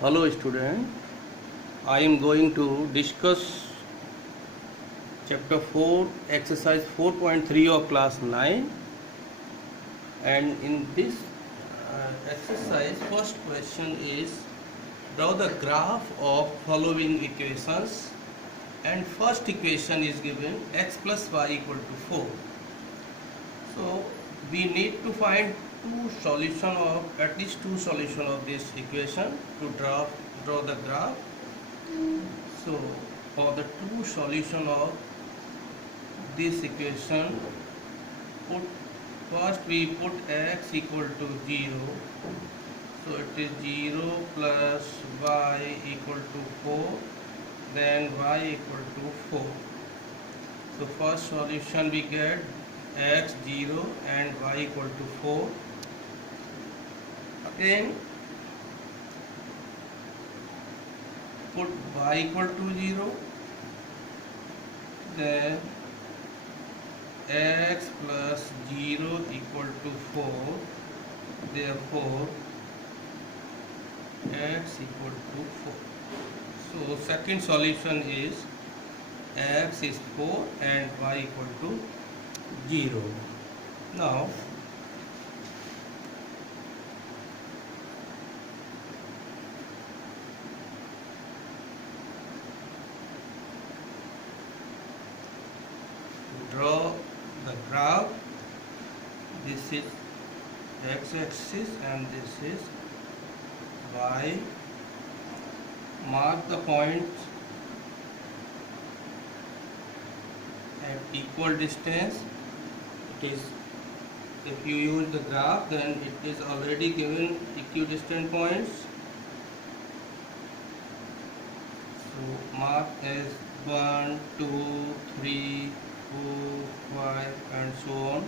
Hello student, I am going to discuss chapter 4 exercise 4.3 of class 9, and in this exercise first question is draw the graph of following equations, and first equation is given x plus y equal to 4. So we need to find at least two solution of this equation to draw the graph. So for the two solution of this equation, first we put x equal to 0. So it is 0 plus y equal to 4, then y equal to 4. So first solution we get x 0 and y equal to 4. Again put y equal to 0, then x plus 0 equal to 4, therefore x equal to 4. So second solution is x is 4 and y equal to 0. Now draw the graph. This is x-axis and this is y. Mark the points at equal distance. It is, if you use the graph, then it is already given equidistant points. So mark as 1, 2, 3, 4, 5 and so on,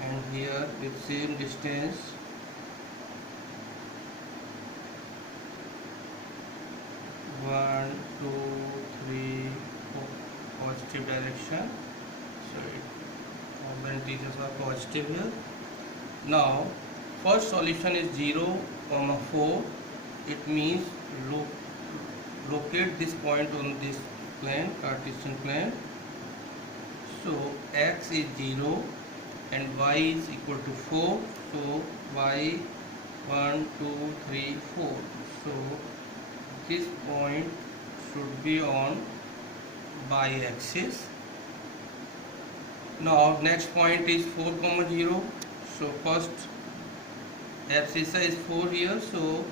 and here with same distance one, two, three, four, positive direction. So all the integers are positive here. Now first solution is 0, 4. It means locate this point on this plane, Cartesian plane. So x is 0 and y is equal to 4. So y 1, 2, 3, 4. So this point should be on y-axis. Now next point is 4, 0. So first abscissa is 4 here. So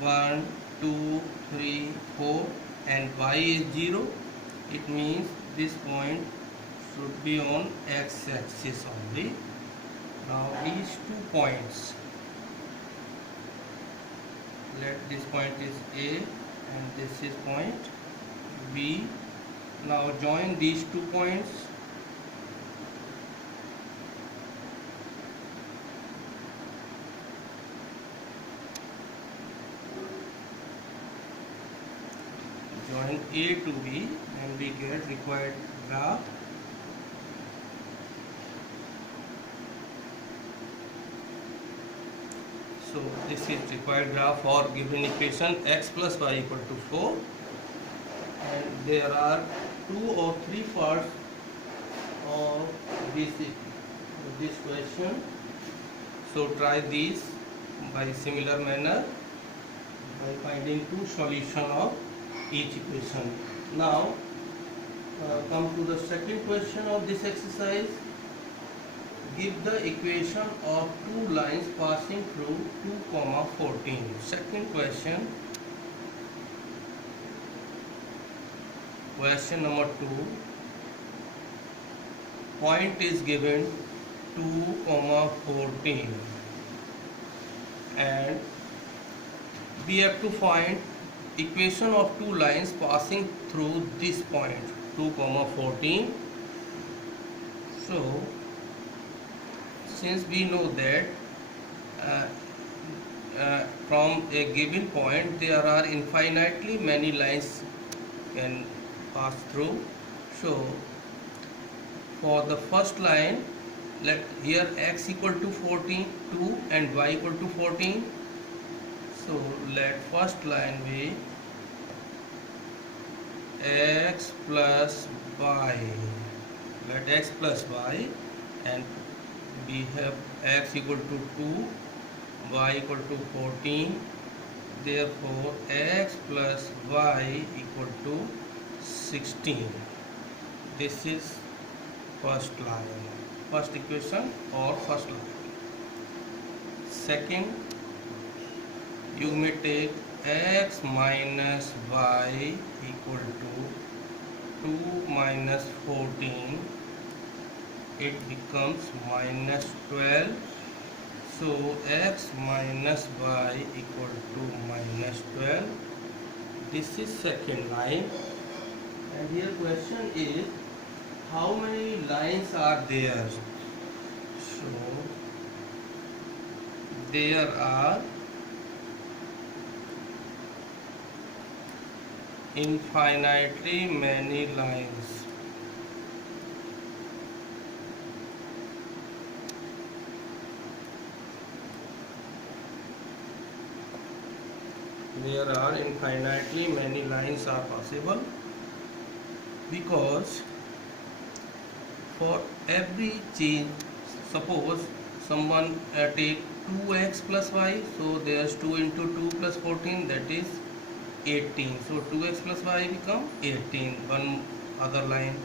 1, 2, 3, 4 and y is 0. It means this point should be on x-axis only. Now these 2 points, let this point is A and this is point B. Now join these 2 points. Join A to B and we get required graph. So this is required graph for given equation x plus y equal to 4, and there are 2 or 3 parts of this question. So try these by similar manner by finding 2 solutions of each equation. Now come to the second question of this exercise. Give the equation of 2 lines passing through 2, 14. Second question. Question number 2. Point is given 2, 14, and we have to find equation of 2 lines passing through this point 2, 14. So since we know that from a given point there are infinitely many lines can pass through, so for the first line, let here x equal to 14, 2 and y equal to 14. So let first line be x plus y. Let x plus y, and we have x equal to 2, y equal to 14. Therefore x plus y equal to 16. This is first line, first equation or first line. Second, you may take x minus y equal to 2 minus 14. It becomes minus 12. So x minus y equal to minus 12. This is second line. And here question is, how many lines are there? So there are infinitely many lines. There are infinitely many lines are possible, because for every change, suppose someone take 2x plus y, so there's 2 into 2 plus 14, that is 18. So 2x plus y become 18, one other line.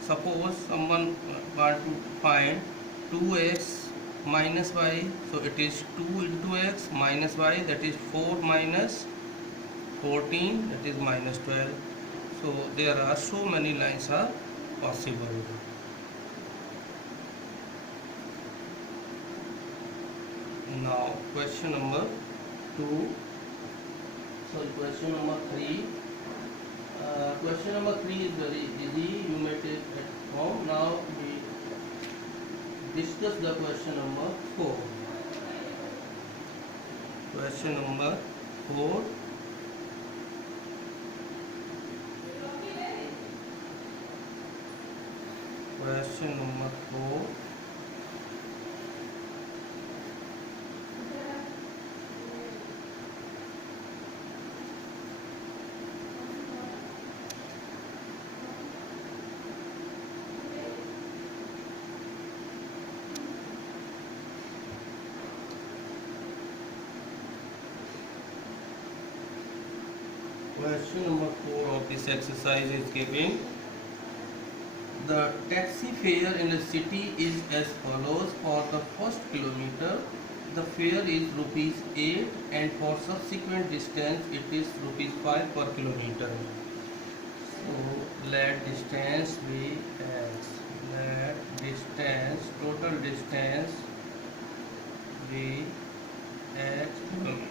Suppose someone want to find 2x minus y, so it is 2 into x minus y, that is 4 minus 14, that is minus 12. So there are so many lines are possible. Now question number 2, sorry, question number 3. Question number 3 is very easy, you may take at home. Now we discuss the question number 4. Question number 4. Question number 4. Question number 4 of this exercise is giving the taxi fare in a city is as follows. For the first kilometer, the fare is rupees 8, and for subsequent distance it is rupees 5 per kilometer. So let distance be x. Let distance, total distance be x kilometer.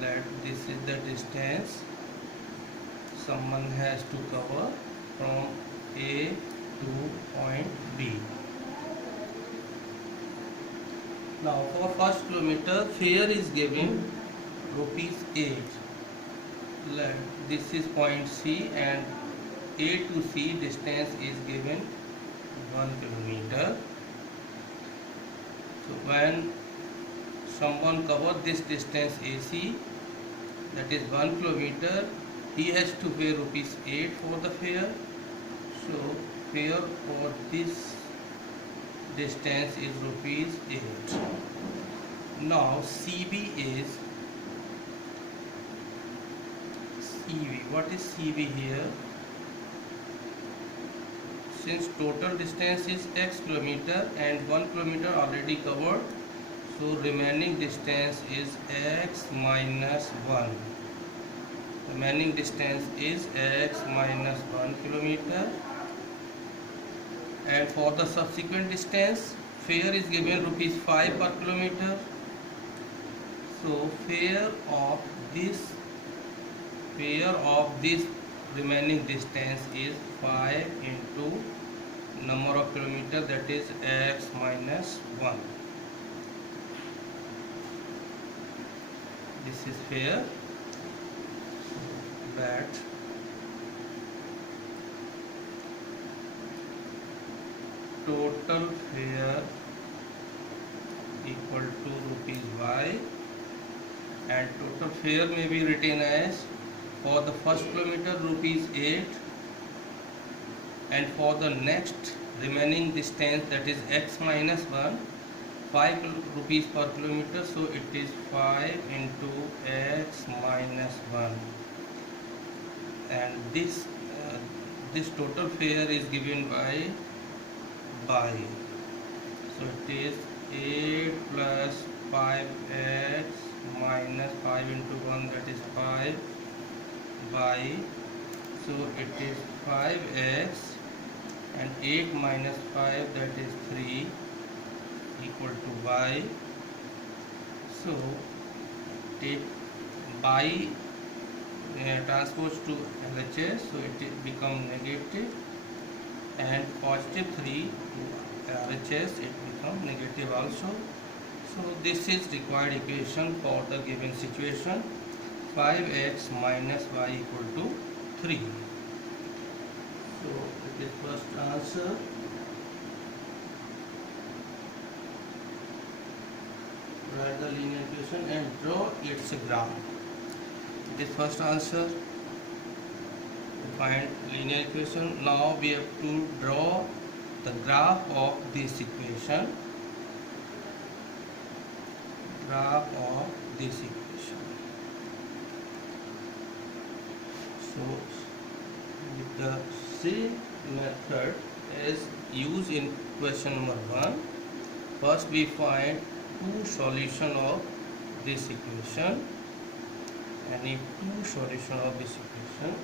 Let this is the distance someone has to cover from A to point B. Now for first kilometer, fare is given rupees 8. Let this is point C, and A to C distance is given 1 kilometer. So when someone cover this distance AC, that is 1 kilometer, he has to pay rupees 8 for the fare. So fare for this distance is rupees 8. Now CB is CV. What is CV here? Since total distance is x kilometer and 1 kilometer already covered, so remaining distance is x minus 1. Remaining distance is x minus 1 kilometer. And for the subsequent distance, fare is given rupees 5 per kilometer. So fare of this remaining distance is 5 into number of kilometer, that is x minus 1. This is fare. That total fare equal to rupees by, and total fare may be written as for the first kilometer rupees 8, and for the next remaining distance, that is x minus 1, 5 rupees per kilometer, so it is 5 into x minus 1, and this total fare is given by, so it is 8 plus 5x minus 5 into 1, that is 5, by, so it is 5x, and 8 minus 5, that is 3, equal to y. So take by transpose to LHS, so it become negative, and positive 3 to RHS, it become negative also. So this is required equation for the given situation, 5x minus y equal to 3. So it is first answer. Write the linear equation and draw its graph. It is first answer. To find linear equation, now we have to draw the graph of this equation. Graph of this equation. So with the same method as used in question number 1, first we find two solution of this equation, any two solution of this equation,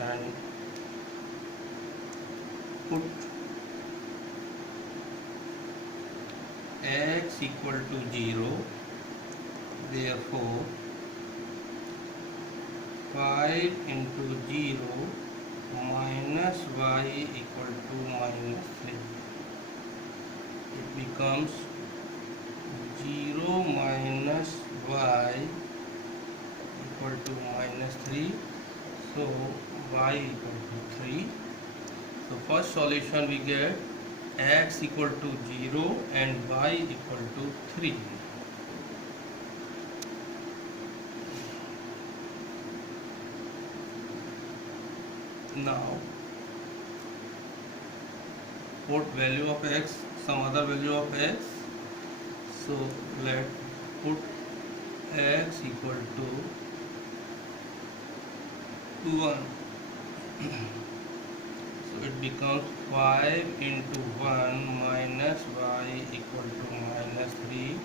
and put x equal to 0, therefore 5 into 0 minus y equal to minus 3. It becomes 0 minus y equal to minus 3, so y equal to 3. So first solution we get x equal to 0 and y equal to 3. Now put value of x, some other value of x. So let put x equal to 1. So it becomes 5 into 1 minus y equal to minus 3.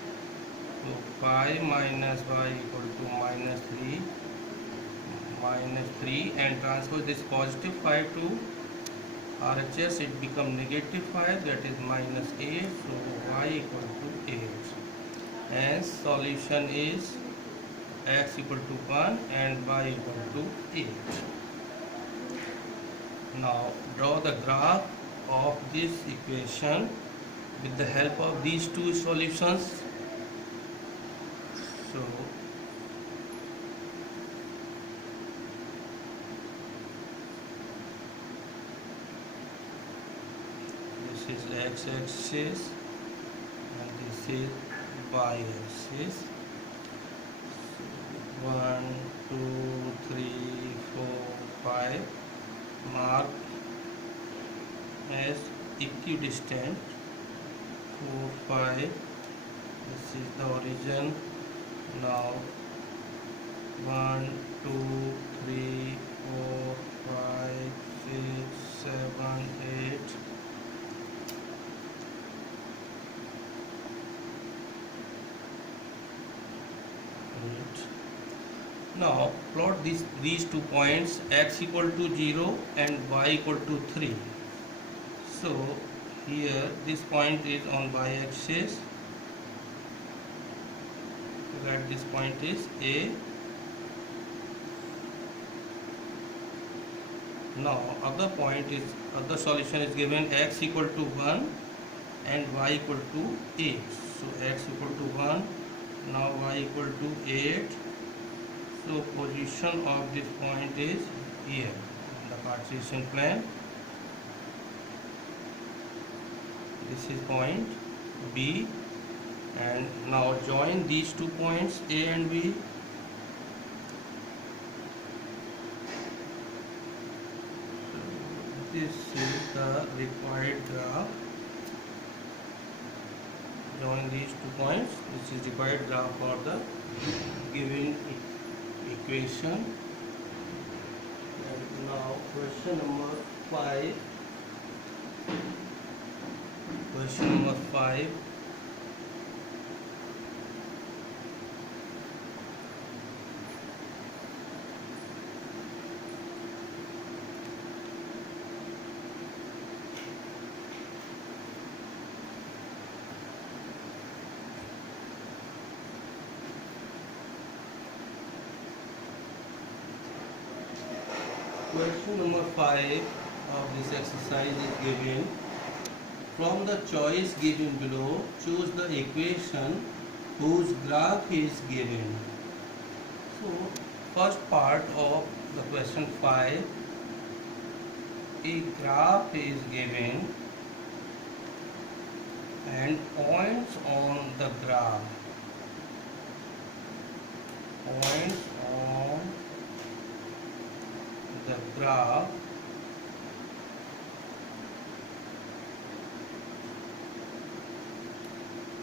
So 5 minus y equal to minus 3, and transpose this positive 5 to RHS, it become negative 5, that is minus 8, so y equal to 8. Hence solution is x equal to 1 and y equal to 8. Now draw the graph of this equation with the help of these two solutions. So this is x-axis and this is y-axis. 1, 2, 3, 4, 5 mark as equidistant. 4, 5, this is the origin. Now 1, 2, 3, 4, 5, 6, 7, 8. Now plot these 2 points, x equal to 0 and y equal to 3. So here this point is on y-axis, so that this point is A. Now other solution is given x equal to 1 and y equal to 8. So x equal to 1, now y equal to 8. So position of this point is here in the Cartesian plane. This is point B And now join these 2 points A and B. This is the required graph. Join these 2 points. This is required graph for the given equation. And now question number 5. Question number 5. Question number 5 of this exercise is given. From the choice given below, choose the equation whose graph is given. So, first part of the question 5, a graph is given and points on the graph. Points on the graph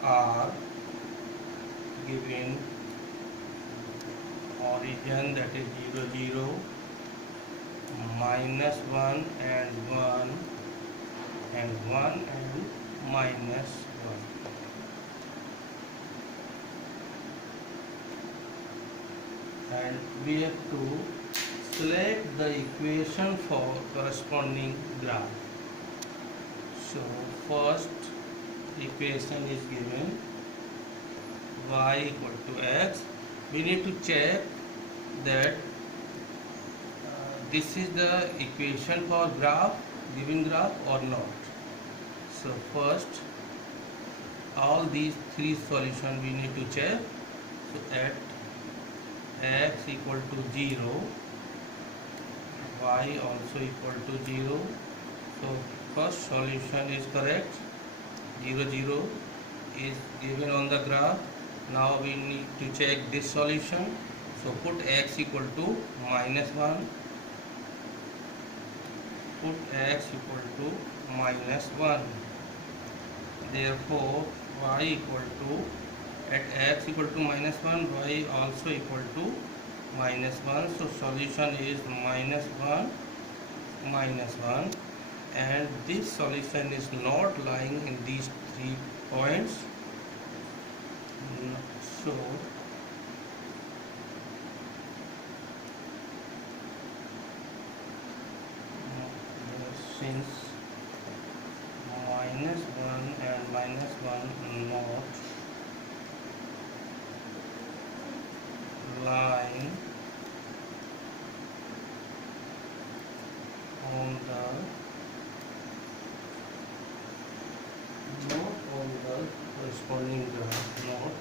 are given. Origin, that is 0, 0, -1 and 1, and 1 and -1. And we have to select the equation for corresponding graph. So first equation is given, y equal to x. We need to check that this is the equation for given graph or not. So first all these 3 solutions we need to check. So at x equal to 0, y also equal to 0. So first solution is correct. 0, 0 is given on the graph. Now we need to check this solution. So put x equal to -1. Put x equal to -1. Therefore y equal to, at x equal to -1, y also equal to -1. So solution is -1, -1. And this solution is not lying in these 3 points. So since -1 and -1 not lying on the corresponding graph, not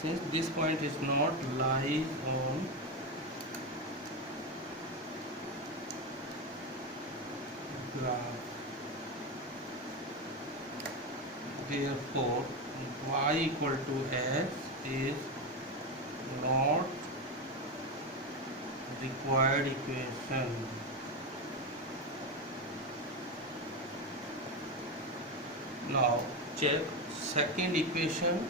since this point is not lies on graph, therefore y equal to x is not required equation. Now check second equation,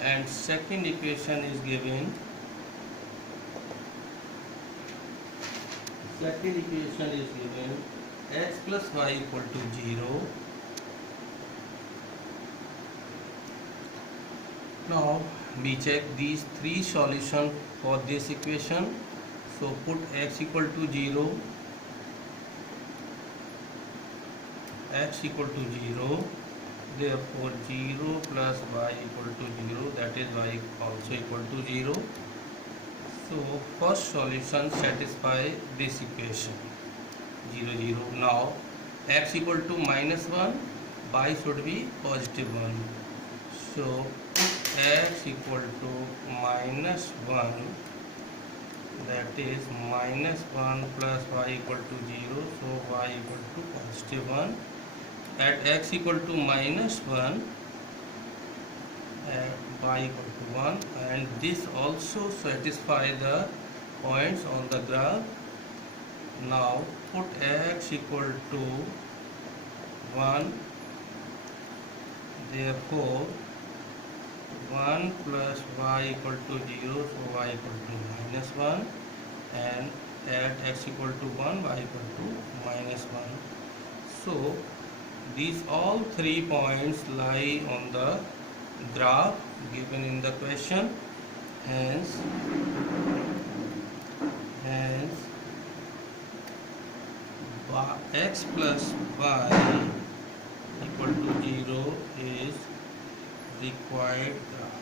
and second equation is given. Second equation is given x plus y equal to 0. Now we check these 3 solutions for this equation. So put x equal to 0, x equal to 0. Therefore 0 plus y equal to 0, that is y also equal to 0. So first solution satisfy this equation, 0, 0. Now x equal to -1, y should be +1. So x equal to -1, that is -1 plus y equal to 0, so y equal to +1. At x equal to -1, y equal to 1, and this also satisfy the points on the graph. Now put x equal to 1, therefore 1 plus y equal to 0, so y equal to -1, and at x equal to 1, y equal to -1. So these all 3 points lie on the graph given in the question. Hence x plus y equal to 0 is required graph.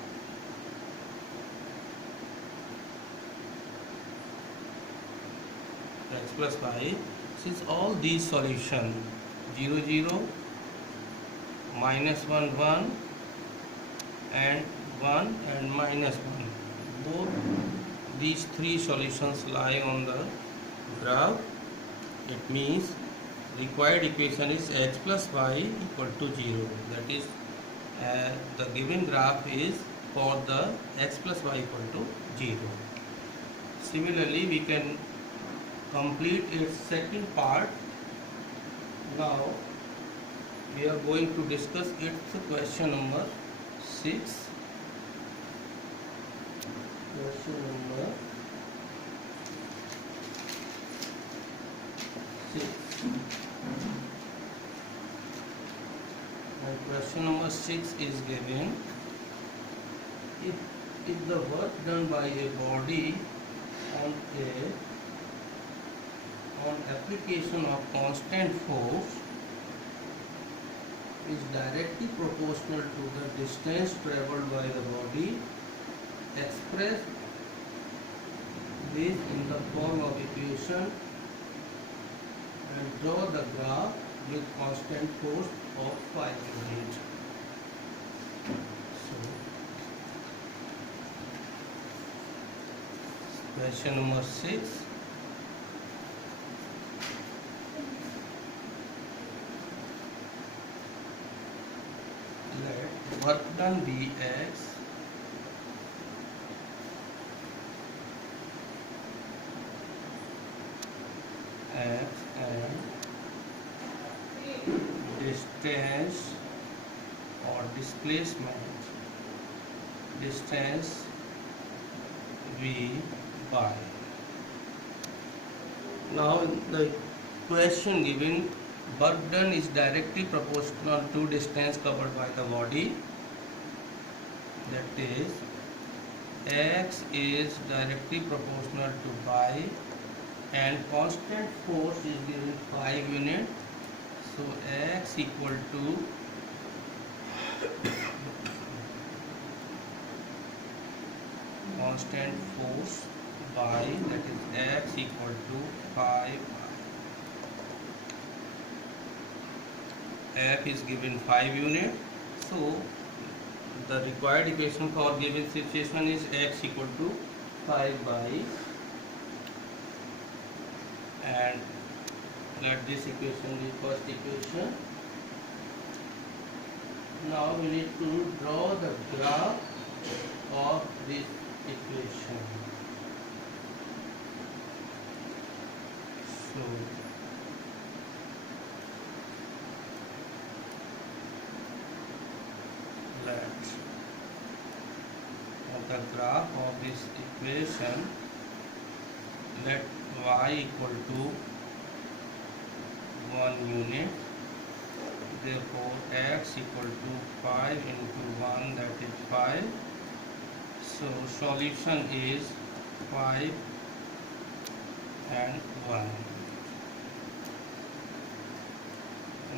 X plus y, since all these solution 0 0, -1 1, and 1 and -1, both these 3 solutions lie on the graph. It means required equation is x plus y equal to 0. That is, the given graph is for the x plus y equal to 0. Similarly, we can complete its second part. Now we are going to discuss its question number 6. Question number 6. And question number 6 is given: if the work done by a body on application of constant force is directly proportional to the distance travelled by the body, express this in the form of equation and draw the graph with constant force of 5 units. So, question number 6. Let work done be x and distance or displacement distance v by. Now the question given, work done is directly proportional to distance covered by the body. That is, x is directly proportional to y, and constant force is given 5 units. So x equal to constant force by, that is x equal to 5. F is given 5 units. So the required equation for given situation is x equal to 5 by, and let this equation be first equation. Now we need to draw the graph of this equation. So let the graph of this equation, let y equal to 1 unit, therefore x equal to 5 into 1, that is 5. So solution is 5 and 1.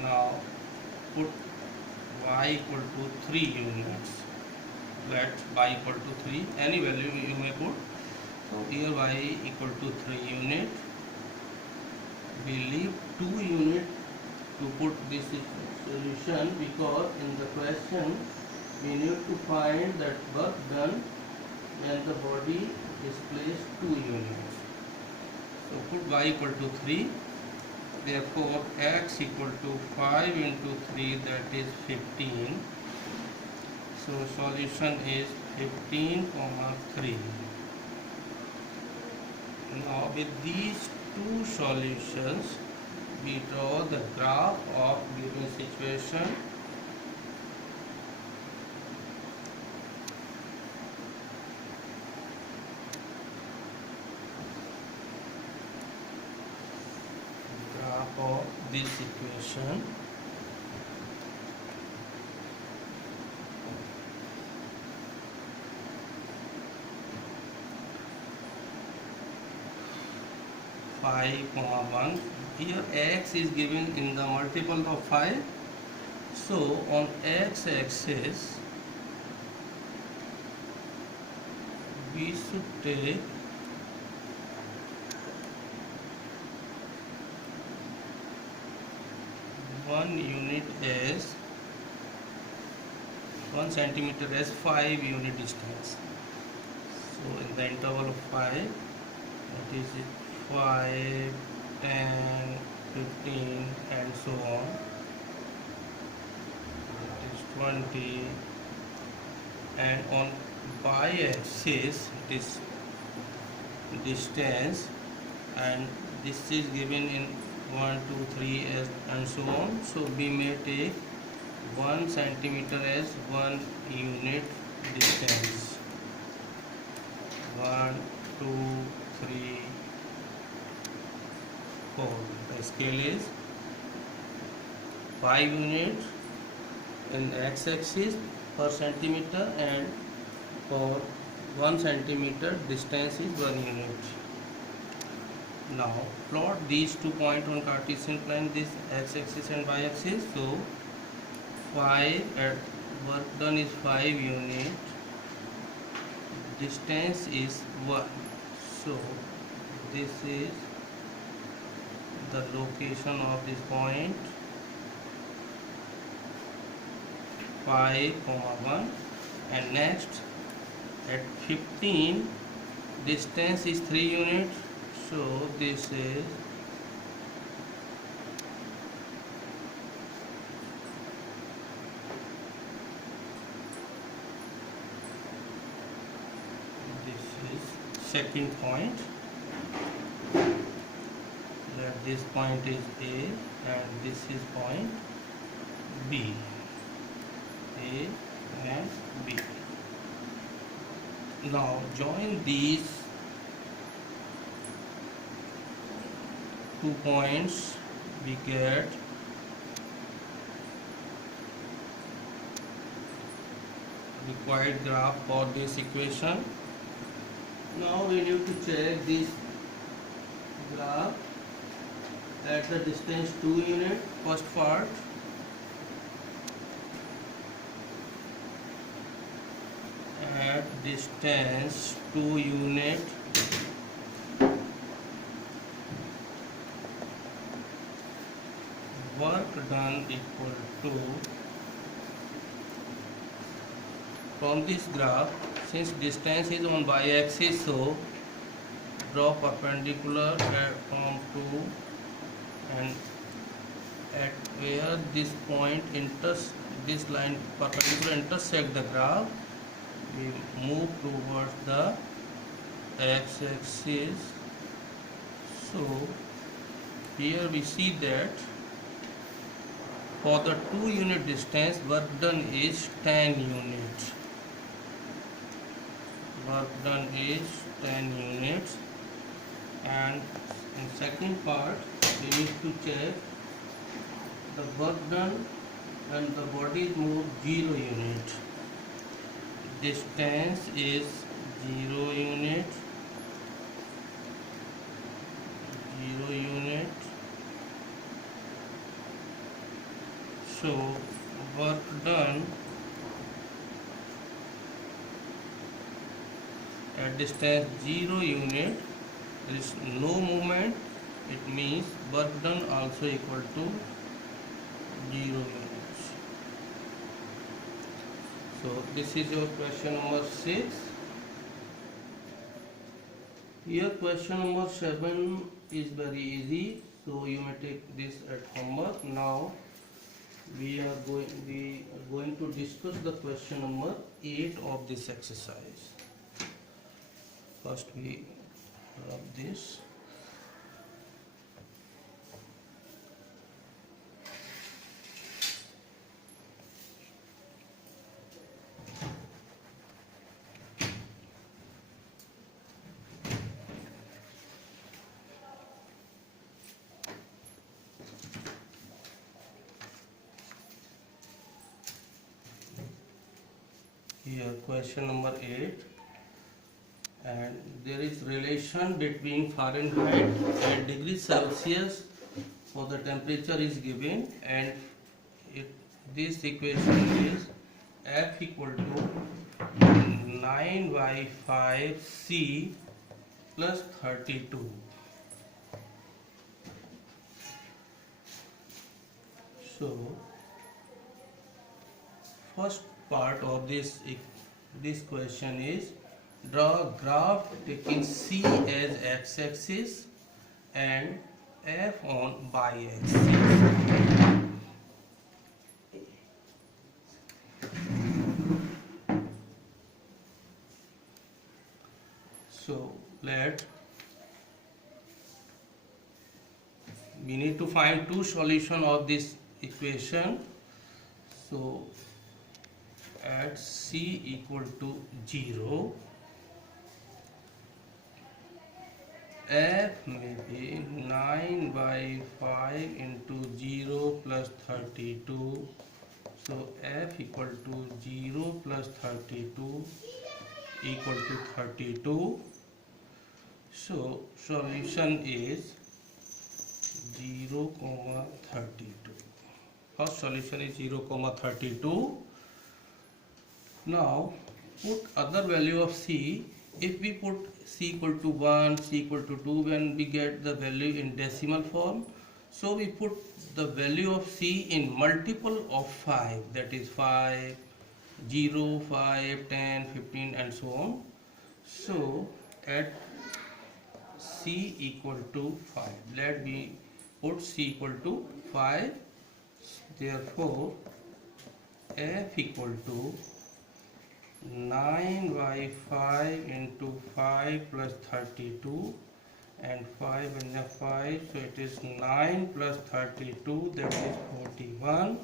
Now put y equal to 3 units. Let y equal to 3, any value you may put. So here y equal to 3 unit. We leave 2 units to put this solution, because in the question we need to find that work done when the body displace 2 units. So put y equal to 3. Therefore x equal to 5 into 3, that is 15. So solution is 15, 3. Now with these two solutions, we draw the graph of given situation. Graph of this equation. Five, 1. Here x is given in the multiple of 5. So on x-axis we should take 1 unit as 1 centimeter as 5 unit distance. So in the interval of 5, that is 5, 10, 15 and so on. That is 20, and on y-axis it is distance, and this is given in 1, 2, 3 as and so on. So we may take 1 centimeter as 1 unit distance. 1, 2, 3, 4. The scale is 5 units in x-axis per centimeter, and for 1 centimeter distance is 1 unit. Now plot these 2 points on Cartesian plane, this x-axis and y-axis. So 5 at work done is 5 unit, distance is 1. So this is the location of this point, 5, 1. And next at 15, distance is 3 units. So this is second point. That this point is A and this is point B. A and B. Now join these 2 points, we get required graph for this equation. Now we need to check this graph at the distance 2 unit, first part. At distance 2 unit, work done equal to, from this graph, since distance is on y-axis, so draw perpendicular from 2, and at where this point enters, this line perpendicular intersect the graph, we move towards the x-axis. So here we see that for the 2 unit distance, work done is 10 units. Work done is 10 units, and in second part we need to check the work done when the body is moved 0 unit. Distance is 0 unit, 0 unit. So work done at distance 0 unit, there is no movement, it means work done also equal to 0 units. So this is your question number 6. Here question number 7 is very easy, so you may take this at homework. Now we are going to discuss the question number 8 of this exercise. First we rub this. Here question number 8, and there is relation between Fahrenheit and degrees Celsius for the temperature is given, and this equation is F equal to 9 by 5 C plus 32. So first part of this question is draw a graph taking C as x-axis and F on y-axis. So we need to find two solutions of this equation. So at C equal to 0, F may be 9 by 5 into 0 plus 32. So F equal to 0 plus 32 equal to 32. So solution is 0, 32. First solution is 0, 32. Now put other value of C. If we put C equal to 1, C equal to 2, when we get the value in decimal form, so we put the value of C in multiple of 5, that is 5, 0, 5, 10, 15 and so on. So at C equal to 5, let me put C equal to 5. Therefore F equal to 9 by 5 into 5 plus 32, and 5 and 5, so it is 9 plus 32, that is 41.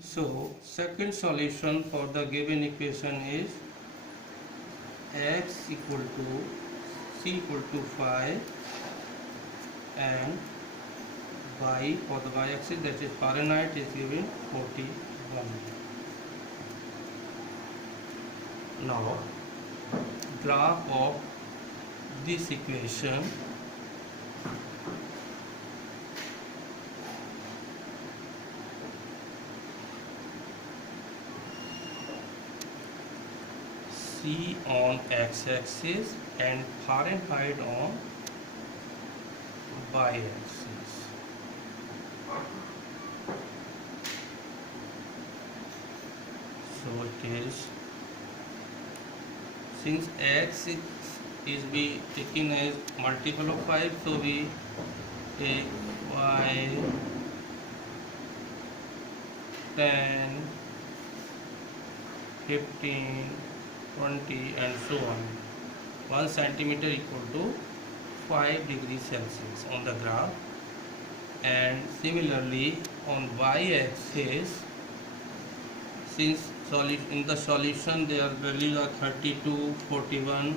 So second solution for the given equation is x equal to C equal to 5 and y for the y-axis, that is Fahrenheit, is given 41. Now graph of this equation. C on x-axis and Fahrenheit on y-axis. So it is, since x is be taken as multiple of 5, so we take 5, 10, 15, 20 and so on. 1 centimeter equal to 5 degrees Celsius on the graph, and similarly on y-axis, since in the solution their values are 32, 41,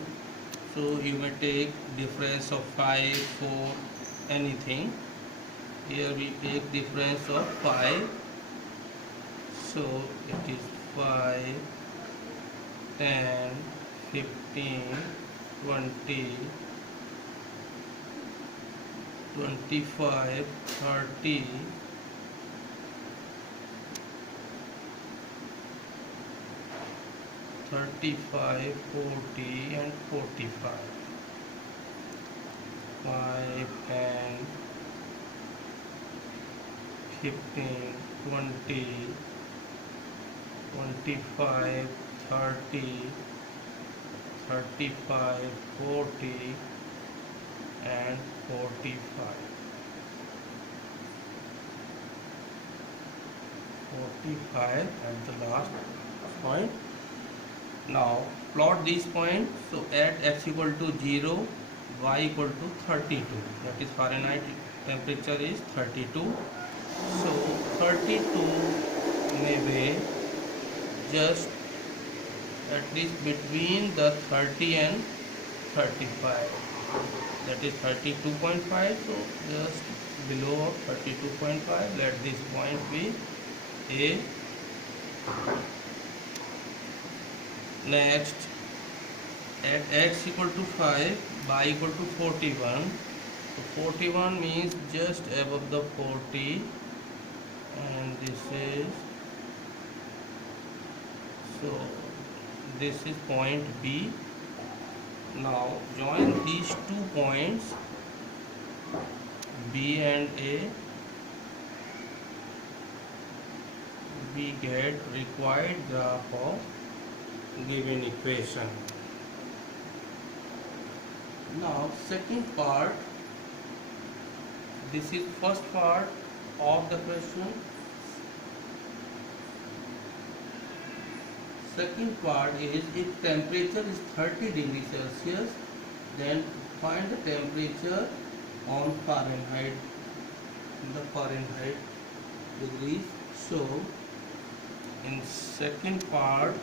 so you may take difference of 5, 4, anything. Here we take difference of 5, so it is 5, 10, 15, 20, 25, 30, 35, 40 and 45. 5, 10, 15, 20, 25, 30, 35, 40, and 45. 45 at the last point. Now plot these points. So at x equal to 0, y equal to 32. That is Fahrenheit temperature is 32. So 32 may be just at least between the 30 and 35. That is 32.5. So just below 32.5. Let this point be A. Next, at x equal to 5, y equal to 41. So 41 means just above the 40, and this is point B. Now join these 2 points B and A. We get required graph of given equation. Now second part, this is first part of the question. Second part is, if temperature is 30 degrees Celsius, then find the temperature on Fahrenheit, in the Fahrenheit degrees. So in second part,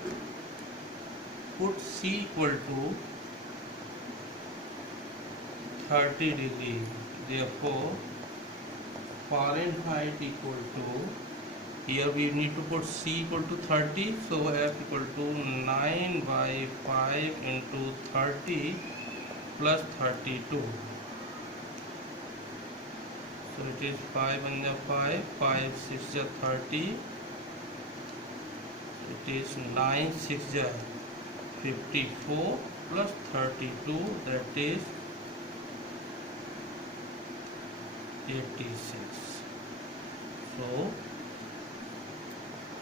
put C equal to 30 degree. Therefore, Fahrenheit equal to, here we need to put C equal to 30. So F equal to 9 by 5 into 30 plus 32. So it is 5 and 5, 5 6 30. It is 9 6 54 plus 32, that is 86. So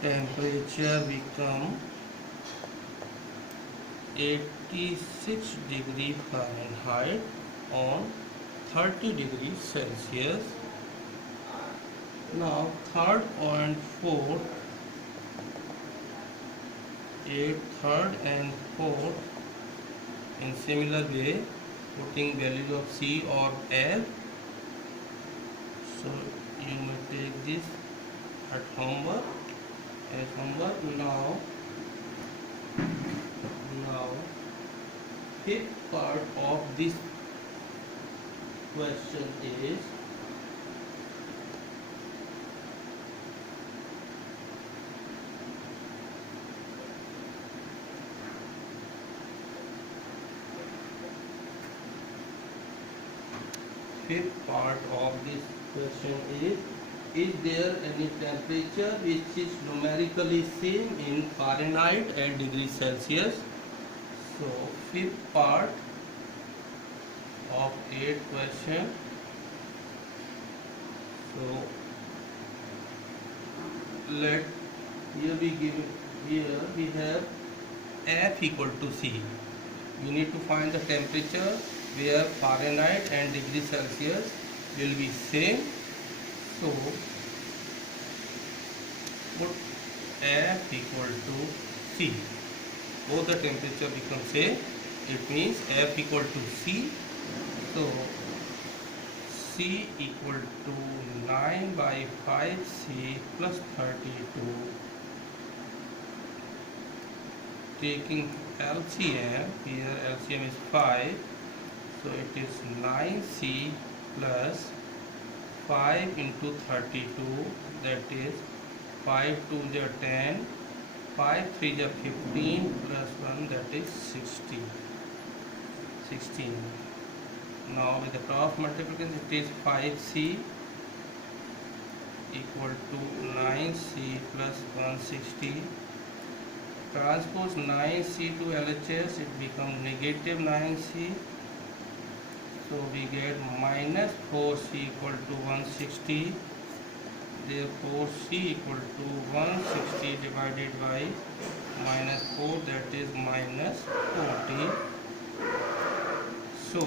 temperature become 86 degree Fahrenheit on 30 degrees Celsius. Now third and fourth, third and fourth, in similar way, putting values of C or L. So you may take this at homework as homework. Now fifth part of this question is, fifth part of this question is there any temperature which is numerically same in Fahrenheit and degrees Celsius? So fifth part of 8th question. So let here we have F equal to C. We need to find the temperature where Fahrenheit and degree Celsius will be same. So put F equal to C. Both the temperature become same. It means F equal to C. So C equal to 9 by 5C plus 32. Taking LCM, here LCM is 5. So it is 9C plus 5 into 32, that is 5 2 is 10, 5 3 is 15 plus 1, that is 16. Now with the cross multiplication, it is 5C equal to 9C plus 160. Transpose 9C to LHS, it becomes negative 9C. So we get minus 4C equal to 160. Therefore C equal to 160 divided by minus 4, that is minus 40. So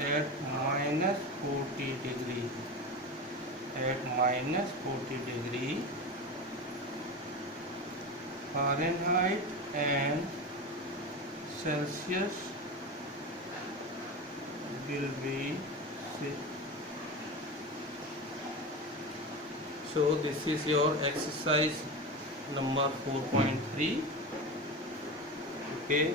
at minus 40 degree. At minus 40 degree Fahrenheit and Celsius will be set. So this is your exercise number 4.3. Okay.